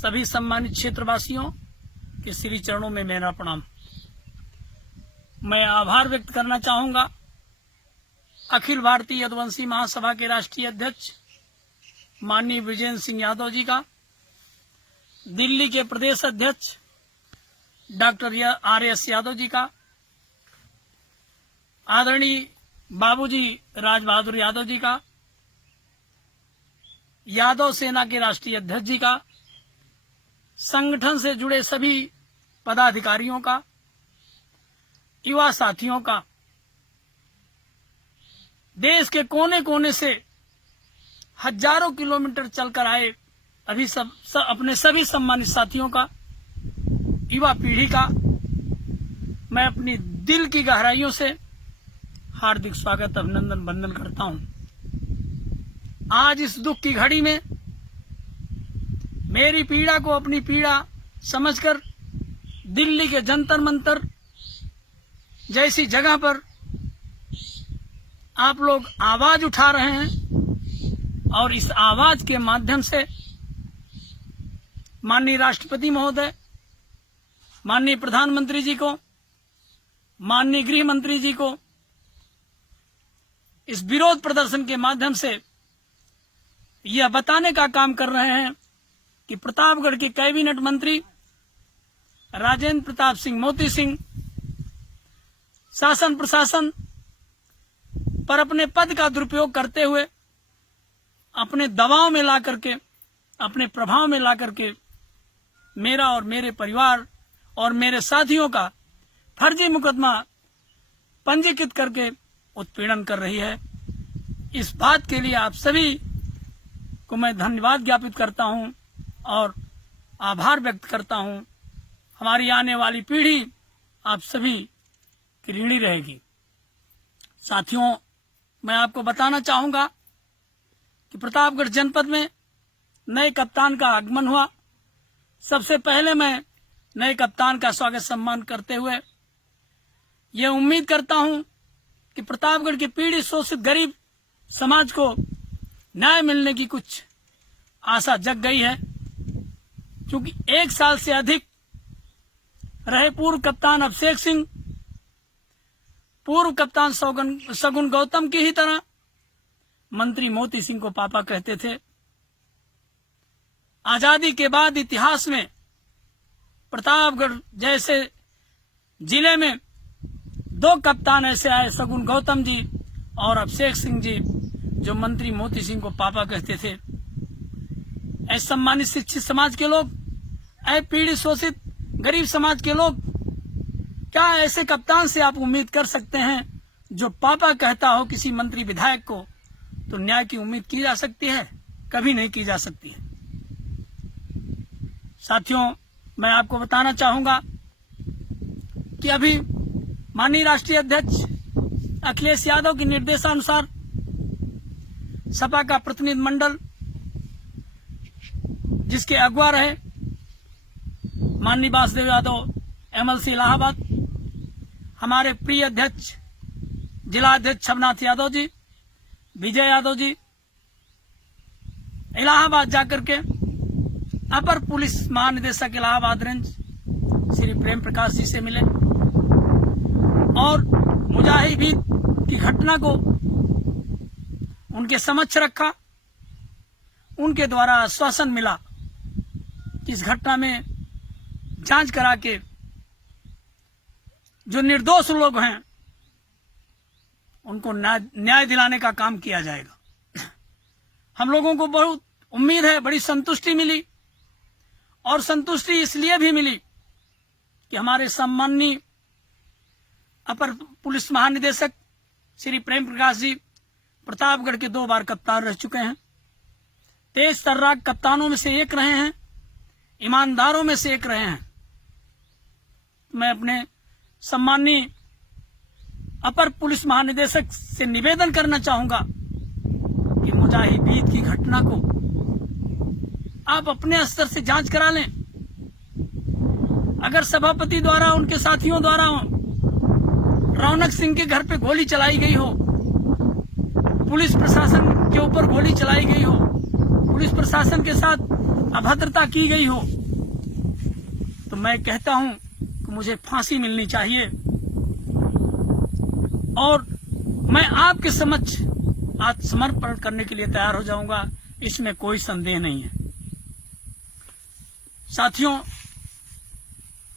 सभी सम्मानित क्षेत्रवासियों के श्री चरणों में मेरा प्रणाम। मैं आभार व्यक्त करना चाहूंगा अखिल भारतीय यदुवंशी महासभा के राष्ट्रीय अध्यक्ष माननीय विजेंद्र सिंह यादव जी का, दिल्ली के प्रदेश अध्यक्ष डॉक्टर आर.एस. यादव जी का, आदरणीय बाबूजी राज बहादुर यादव जी का, यादव सेना के राष्ट्रीय अध्यक्ष जी का, संगठन से जुड़े सभी पदाधिकारियों का, युवा साथियों का, देश के कोने कोने से हजारों किलोमीटर चलकर आए अपने सभी सम्मानित साथियों का, युवा पीढ़ी का मैं अपनी दिल की गहराइयों से हार्दिक स्वागत, अभिनंदन, वंदन करता हूं। आज इस दुख की घड़ी में मेरी पीड़ा को अपनी पीड़ा समझकर दिल्ली के जंतर मंतर जैसी जगह पर आप लोग आवाज उठा रहे हैं और इस आवाज के माध्यम से माननीय राष्ट्रपति महोदय, माननीय प्रधानमंत्री जी को, माननीय गृह मंत्री जी को इस विरोध प्रदर्शन के माध्यम से यह बताने का काम कर रहे हैं कि प्रतापगढ़ के कैबिनेट मंत्री राजेंद्र प्रताप सिंह मोती सिंह शासन प्रशासन पर अपने पद का दुरुपयोग करते हुए अपने दबाव में ला करके, अपने प्रभाव में ला करके मेरा और मेरे परिवार और मेरे साथियों का फर्जी मुकदमा पंजीकृत करके उत्पीड़न कर रही है। इस बात के लिए आप सभी को मैं धन्यवाद ज्ञापित करता हूं और आभार व्यक्त करता हूं। हमारी आने वाली पीढ़ी आप सभी की ऋणी रहेगी। साथियों, मैं आपको बताना चाहूंगा कि प्रतापगढ़ जनपद में नए कप्तान का आगमन हुआ। सबसे पहले मैं नए कप्तान का स्वागत सम्मान करते हुए यह उम्मीद करता हूं कि प्रतापगढ़ के पीड़ित शोषित गरीब समाज को न्याय मिलने की कुछ आशा जग गई है, क्योंकि 1 साल से अधिक रहे पूर्व कप्तान अभिषेक सिंह पूर्व कप्तान सगुन गौतम की ही तरह मंत्री मोती सिंह को पापा कहते थे। आजादी के बाद इतिहास में प्रतापगढ़ जैसे जिले में 2 कप्तान ऐसे आए, सगुन गौतम जी और अभिषेक सिंह जी, जो मंत्री मोती सिंह को पापा कहते थे। ऐसे सम्मानित शिक्षित समाज के लोग, ऐसे पीड़ित शोषित गरीब समाज के लोग, क्या ऐसे कप्तान से आप उम्मीद कर सकते हैं जो पापा कहता हो किसी मंत्री विधायक को? तो न्याय की उम्मीद की जा सकती है? कभी नहीं की जा सकती है। साथियों, मैं आपको बताना चाहूंगा कि अभी माननीय राष्ट्रीय अध्यक्ष अखिलेश यादव के निर्देशानुसार सपा का प्रतिनिधि मंडल, जिसके अगुवा रहे माननीय वासुदेव यादव एमएलसी इलाहाबाद, हमारे प्रिय अध्यक्ष जिला अध्यक्ष छबनाथ यादव जी, विजय यादव जी इलाहाबाद जाकर के अपर पुलिस महानिदेशक इलाहाबाद रेंज श्री प्रेम प्रकाश जी से मिले और मुजाहिदीन की घटना को उनके समक्ष रखा। उनके द्वारा आश्वासन मिला कि इस घटना में जांच करा के जो निर्दोष लोग हैं उनको न्याय दिलाने का काम किया जाएगा। हम लोगों को बहुत उम्मीद है, बड़ी संतुष्टि मिली और संतुष्टि इसलिए भी मिली कि हमारे सम्माननीय अपर पुलिस महानिदेशक श्री प्रेम प्रकाश जी प्रतापगढ़ के 2 बार कप्तान रह चुके हैं, तेज तर्राक कप्तानों में से एक रहे हैं, ईमानदारों में से एक रहे हैं। मैं अपने सम्माननीय अपर पुलिस महानिदेशक से निवेदन करना चाहूंगा कि मुजाहिदीन की घटना को आप अपने स्तर से जांच करा लें। अगर सभापति द्वारा, उनके साथियों द्वारा रौनक सिंह के घर पे गोली चलाई गई हो, पुलिस प्रशासन के ऊपर गोली चलाई गई हो, पुलिस प्रशासन के साथ अभद्रता की गई हो तो मैं कहता हूं कि मुझे फांसी मिलनी चाहिए और मैं आपके समक्ष आत्मसमर्पण करने के लिए तैयार हो जाऊंगा, इसमें कोई संदेह नहीं है। साथियों,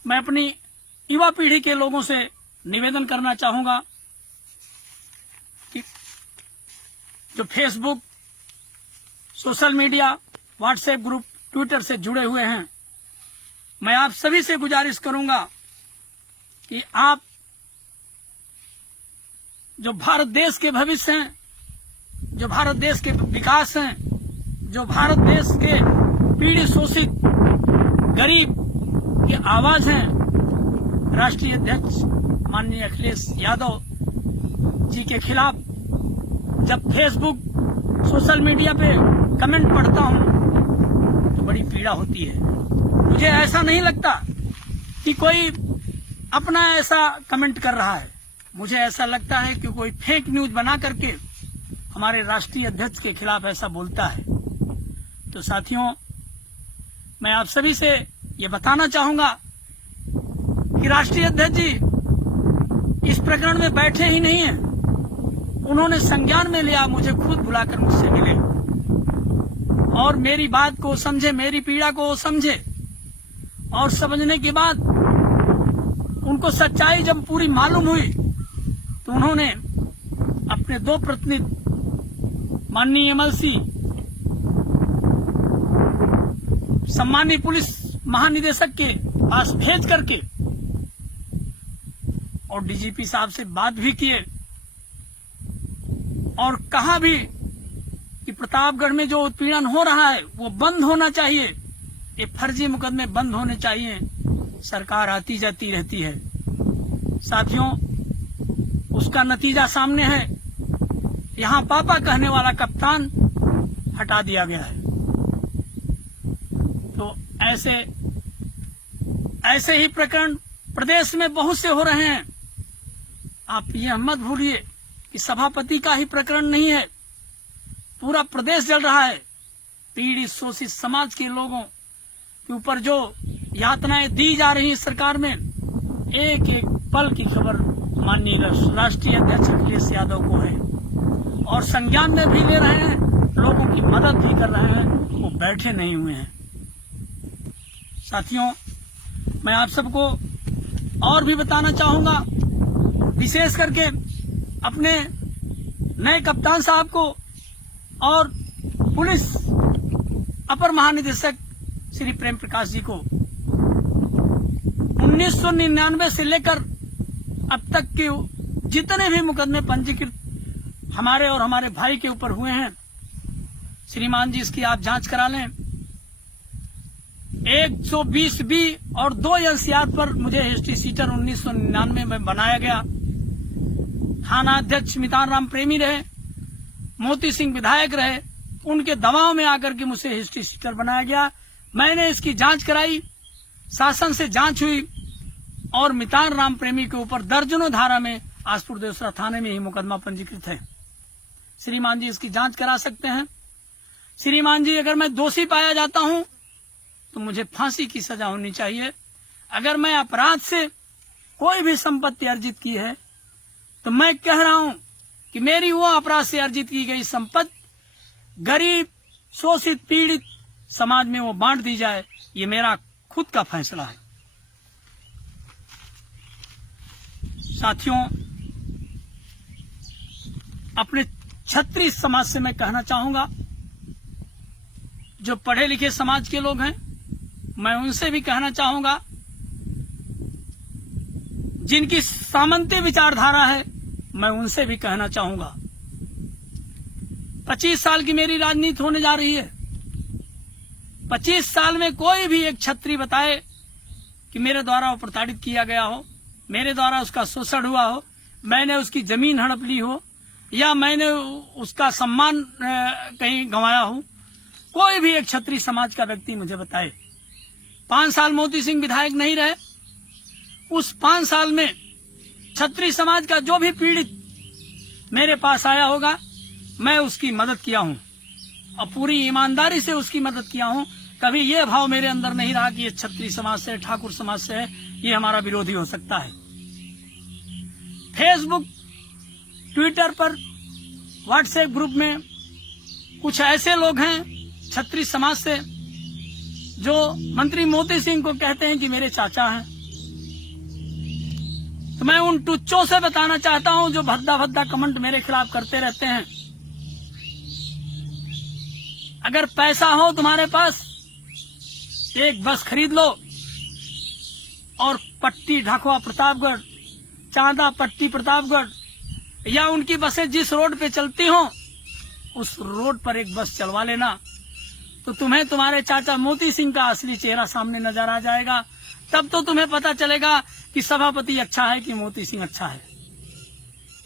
मैं अपनी युवा पीढ़ी के लोगों से निवेदन करना चाहूंगा कि जो Facebook, social media, WhatsApp group, Twitter से जुड़े हुए हैं, मैं आप सभी से गुजारिश करूंगा कि आप जो भारत देश के भविष्य हैं, जो भारत देश के विकास हैं, जो भारत देश के पीड़ित शोषित गरीब की आवाज हैं, राष्ट्रीय अध्यक्ष माननीय अखिलेश यादव जी के खिलाफ जब फेसबुक, सोशल मीडिया पे कमेंट पढ़ता हूं तो बड़ी पीड़ा होती है। मुझे ऐसा नहीं लगता कि कोई अपना ऐसा कमेंट कर रहा है, मुझे ऐसा लगता है कि कोई फेक न्यूज बना करके हमारे राष्ट्रीय अध्यक्ष के खिलाफ ऐसा बोलता है। तो साथियों, मैं आप सभी से ये बताना चाहूंगा कि राष्ट्रीय अध्यक्ष जी इस प्रकरण में बैठे ही नहीं हैं, उन्होंने संज्ञान में लिया, मुझे खुद बुलाकर मुझसे मिले और मेरी बात को समझे, मेरी पीड़ा को समझे और समझने के बाद उनको सच्चाई जब पूरी मालूम हुई तो उन्होंने अपने 2 प्रतिनिधि माननीय एमएलसी, सम्मानीय पुलिस महानिदेशक के पास भेज करके और डीजीपी साहब से बात भी किए और कहा भी कि प्रतापगढ़ में जो उत्पीड़न हो रहा है वो बंद होना चाहिए, ये फर्जी मुकदमे बंद होने चाहिए। सरकार आती जाती रहती है। साथियों, उसका नतीजा सामने है। यहां पापा कहने वाला कप्तान हटा दिया गया है। तो ऐसे ही प्रकरण प्रदेश में बहुत से हो रहे हैं। आप ये मत भूलिए कि सभापति का ही प्रकरण नहीं है, पूरा प्रदेश जल रहा है। पीड़ित शोषित समाज के लोगों के ऊपर जो यातनाएं दी जा रही है सरकार में, एक एक पल की खबर माननीय राष्ट्रीय अध्यक्ष अखिलेश यादव को है और संज्ञान में भी ले रहे हैं, लोगों की मदद भी कर रहे हैं, वो बैठे नहीं हुए हैं। साथियों, मैं आप सबको और भी बताना चाहूंगा, विशेष करके अपने नए कप्तान साहब को और पुलिस अपर महानिदेशक श्री प्रेम प्रकाश जी को 1999 से लेकर अब तक के जितने भी मुकदमे पंजीकृत हमारे और हमारे भाई के ऊपर हुए हैं, श्रीमान जी इसकी आप जांच करा लें। 120B और 2 एनसीआर पर मुझे हिस्ट्री सीटर 1999 में बनाया गया। थाना अध्यक्ष मितान राम प्रेमी रहे, मोती सिंह विधायक रहे, उनके दबाव में आकर के मुझे हिस्ट्री सीटर बनाया गया। मैंने इसकी जांच कराई, शासन से जांच हुई और मितान राम प्रेमी के ऊपर दर्जनों धारा में आसपुर देवसरा थाने में ही मुकदमा पंजीकृत है। श्रीमान जी इसकी जांच करा सकते हैं। श्रीमान जी, अगर मैं दोषी पाया जाता हूं तो मुझे फांसी की सजा होनी चाहिए। अगर मैं अपराध से कोई भी संपत्ति अर्जित की है तो मैं कह रहा हूं कि मेरी वो अपराध से अर्जित की गई संपत्ति गरीब, शोषित, पीड़ित समाज में वो बांट दी जाए, ये मेरा खुद का फैसला है। साथियों, अपने क्षत्रिय समाज से मैं कहना चाहूंगा, जो पढ़े लिखे समाज के लोग हैं, मैं उनसे भी कहना चाहूंगा, जिनकी सामंती विचारधारा है, मैं उनसे भी कहना चाहूंगा। 25 साल की मेरी राजनीति होने जा रही है। 25 साल में कोई भी एक क्षत्रिय बताए कि मेरे द्वारा वो प्रताड़ित किया गया हो, मेरे द्वारा उसका शोषण हुआ हो, मैंने उसकी जमीन हड़प ली हो या मैंने उसका सम्मान कहीं गंवाया हो, कोई भी एक क्षत्रिय समाज का व्यक्ति मुझे बताए। 5 साल मोती सिंह विधायक नहीं रहे, उस 5 साल में क्षत्रिय समाज का जो भी पीड़ित मेरे पास आया होगा, मैं उसकी मदद किया हूं और पूरी ईमानदारी से उसकी मदद किया हूं। कभी ये भाव मेरे अंदर नहीं रहा कि ये क्षत्रिय समाज से, ठाकुर समाज से है, ये हमारा विरोधी हो सकता है। फेसबुक, ट्विटर पर, व्हाट्सएप ग्रुप में कुछ ऐसे लोग हैं क्षत्रिय समाज से जो मंत्री मोती सिंह को कहते हैं कि मेरे चाचा हैं। तो मैं उन टुच्चों से बताना चाहता हूं जो भद्दा भद्दा कमेंट मेरे खिलाफ करते रहते हैं, अगर पैसा हो तुम्हारे पास एक बस खरीद लो और पट्टी ढाकुआ प्रतापगढ़, चांदा पट्टी प्रतापगढ़, या उनकी बसें जिस रोड पे चलती हो उस रोड पर एक बस चलवा लेना, तो तुम्हें तुम्हारे चाचा मोती सिंह का असली चेहरा सामने नजर आ जाएगा। तब तो तुम्हें पता चलेगा कि सभापति अच्छा है कि मोती सिंह अच्छा है।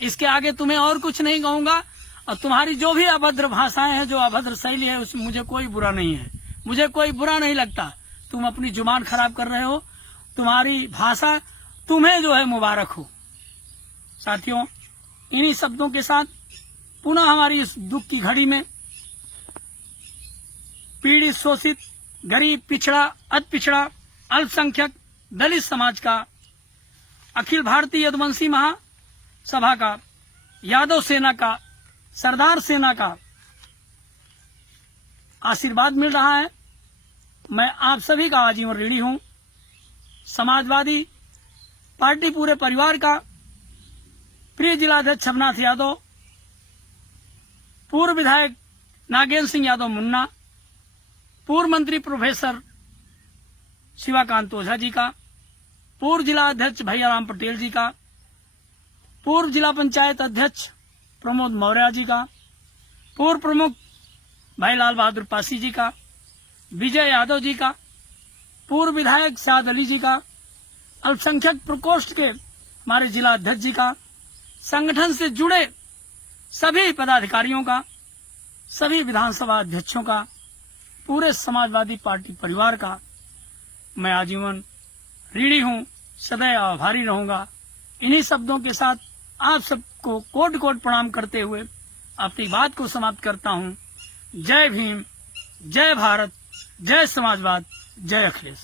इसके आगे तुम्हें और कुछ नहीं कहूंगा। और तुम्हारी जो भी अभद्र भाषाएं हैं, जो अभद्र शैली है, उसमें मुझे कोई बुरा नहीं है, मुझे कोई बुरा नहीं लगता। तुम अपनी जुबान खराब कर रहे हो, तुम्हारी भाषा तुम्हें जो है मुबारक हो। साथियों, इन्हीं शब्दों के साथ पुनः हमारी इस दुख की घड़ी में पीड़ित, शोषित, गरीब, पिछड़ा, अति पिछड़ा, अल्पसंख्यक, दलित समाज का, अखिल भारतीय यदुवंशी महासभा का, यादव सेना का, सरदार सेना का आशीर्वाद मिल रहा है। मैं आप सभी का आजीवन ऋणी हूं। समाजवादी पार्टी पूरे परिवार का प्रिय जिलाध्यक्ष छबनाथ यादव, पूर्व विधायक नागेंद्र सिंह यादव मुन्ना, पूर्व मंत्री प्रोफेसर शिवाकांत ओझा जी का, पूर्व जिला अध्यक्ष भैयाराम पटेल जी का, पूर्व जिला पंचायत अध्यक्ष प्रमोद मौर्य जी का, पूर्व प्रमुख भाई लाल बहादुर पासी जी का, विजय यादव जी का, पूर्व विधायक साद अली जी का, अल्पसंख्यक प्रकोष्ठ के हमारे जिला अध्यक्ष जी का, संगठन से जुड़े सभी पदाधिकारियों का, सभी विधानसभा अध्यक्षों का, पूरे समाजवादी पार्टी परिवार का मैं आजीवन ऋणी हूं, सदैव आभारी रहूंगा। इन्हीं शब्दों के साथ आप सबको कोटि कोटि प्रणाम करते हुए अपनी बात को समाप्त करता हूं। जय भीम, जय भारत, जय समाजवाद, जय अखिलेश।